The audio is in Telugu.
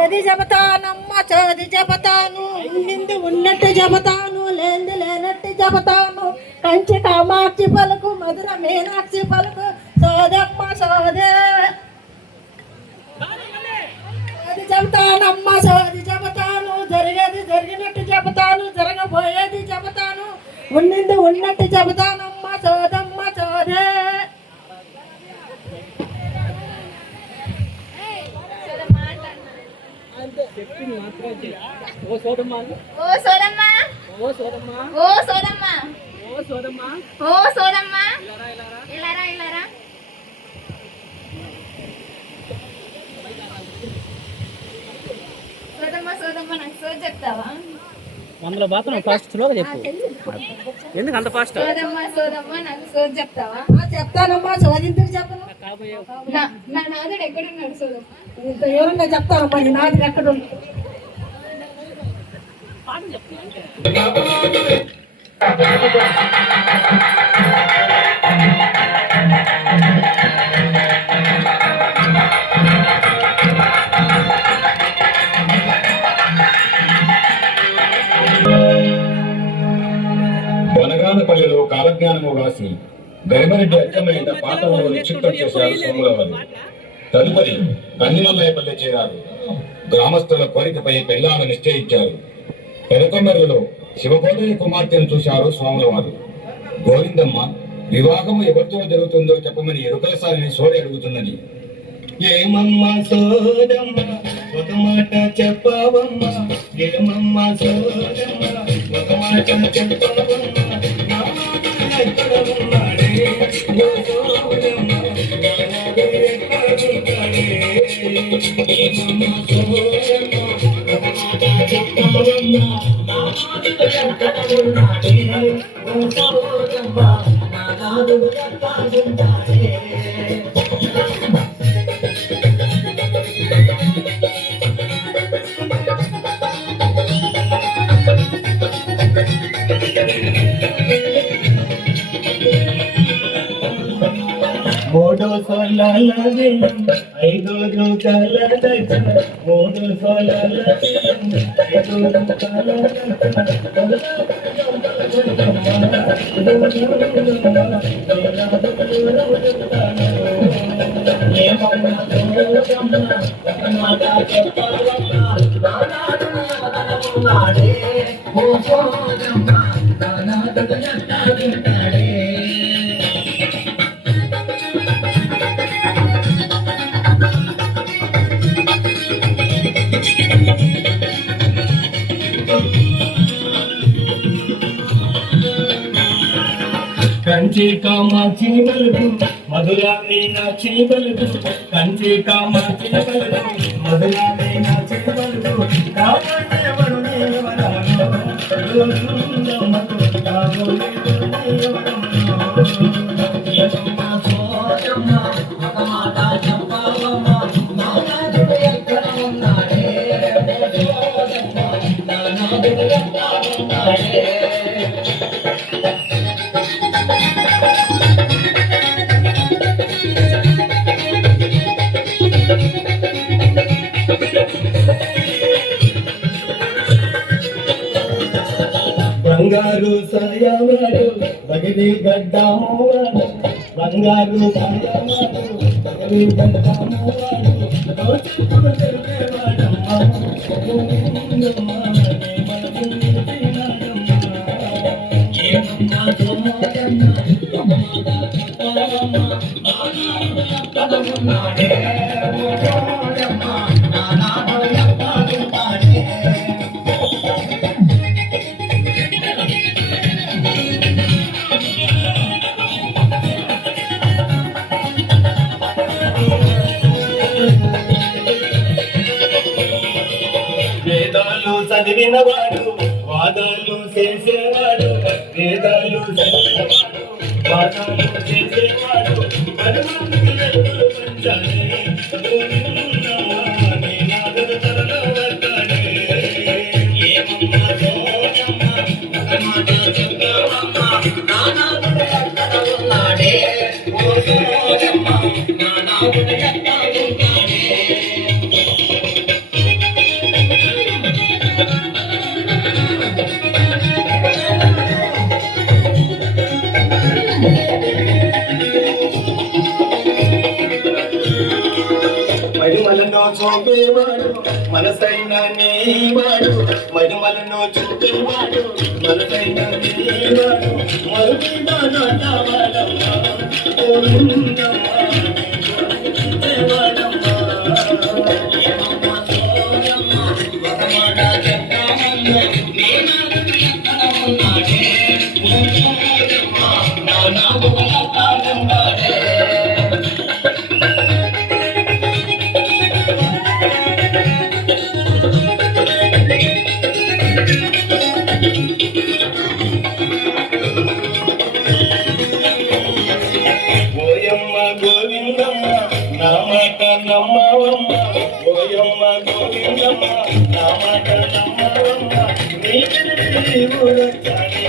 ఏది చెబతానమ్మ చోది చెబతాను, నింది ఉన్నట్టు చెబతాను, లేంది లేనట్టు చెబతాను. కంచి కామాక్షి పలుకు, మధుర మీనాక్షి పలుకు, సోదమ్మ సోదే. అది చెబతానమ్మ సోది చెబతాను, జరిగేది జరిగినట్టు చెబతాను, జరగబోయేది చెబతాను, ఉన్నింది ఉన్నట్టు చెబతానమ్మ సోదమ్మ సోదే. ఓ సోదమ్మ ఓ సోదమ్మ ఓ సోదమ్మ ఓ సోదమ్మ ఓ సోదమ్మ ఓ సోదమ్మ ఇలారా ఇలారా సోదమ్మ సోదమ్మ నాకు సోది చెప్తావా? అందులో బాత్రూమ్ ఫాస్ట్ స్లోగా చెప్పు. ఎందుకు అంత ఫాస్ట్? సోదమ్మ సోదమ్మ నాకు సోది చెప్తావా? చెప్తానమ్మా, చోదింతకు చెప్పను. నా నాదుడు ఎక్కడున్నాడు సోదమ్మ? ఎవరన్నా చెప్తానమ్మా, ఈ నాదుడు ఎక్కడున్నాడు? వనగానపల్లిలో కాలజ్ఞానము రాసి గరిమరెడ్డి అచ్చమైన పాఠంలో నిక్షిప్తం చేశారు సోములవారు. తదుపరి కన్నిమల్లయ్యపల్లె చేరారు. గ్రామస్తుల కోరికపై పెళ్లాలను నిశ్చయించారు. పెదకొమ్మరిలో శివకోటయ్య కుమార్తెను చూశారు సోములవారు. గోవిందమ్మ, వివాహము ఎవరితో జరుగుతుందో చెప్పమని ఎరుకలసారిని సోడి అడుగుతున్నది. ఏమమ్మా సోదమ్మ, ఒక మాట చెప్పవమ్మ, ఏమమ్మ సోదమ్మ, ఒక మాట చెప్పవమ్మ, నా మాట ఎక్కడ ఉన్నాడే, ఓ సోదమ్మ, నా మాట ఎక్కడ ఉన్నాడే. ఏమమ్మ సోదమ్మ, ఒక మాట చెప్పవమ్మ, నా మాట ఎక్కడ ఉన్నాడే, ఓ సోదమ్మ, నా మాట ఎక్కడ ఉన్నాడే. మూడు సోలాల ఐదు రూపాయల మూడు సోలాల ఐదు కంచి కామాక్షి పలుకు, మధుర మీనాక్షి పలుకు, కంచి కామాక్షి పలుకు, మధుర మీనాక్షి పలుకు, కాపాడేవడు బంగారు సాయవాడు బగిరి గడ్డామోవాడు, బంగారు సాయవాడు బగిరి గడ్డామోవాడు, దోచుకుడు తెలిపేవాడమ్మా, గోవిందమ్మ ఏమమ్మా సోదమ్మ, ఉన్నాడే వేదాలు చదివినవాడు, వాదాలు చేసేవాడు, వేదాలు చదివినవాడు, వాదాలు చేసేవాడు, పరమాత్మకు ఎప్పుడు పంచాలి, ఏమమ్మా సోదమ్మ, ఒక మాట చెప్పవమ్మ, నానాదుడు ఎక్కడ ఉన్నాడే, ఓ సోదమ్మ, నానాదుడు ఎక్కడ ఉన్నాడే. మహిమలను చూపేవాడు మనసైన నీవాడు మహిమలను చూపేవాడు మనసైన నీవాడు మరుపేవాడమ్మా గోవిందమ్మా దేవాడమ్మా ఏమమ్మా సోదమ్మా ఒక మాట చెప్తామమ్మా నీ నాలుగు ఎక్కడ ఉన్నాడే గోవిందమ్మా నా నాలుగు ఎక్కడ ఉన్నాడే ఓయమ్మ గోవిందమ్మ నా మాట నమ్మవమ్మ ఓయమ్మ గోవిందమ్మ నా మాట నమ్మవమ్మ నీ ఊరొచ్చానే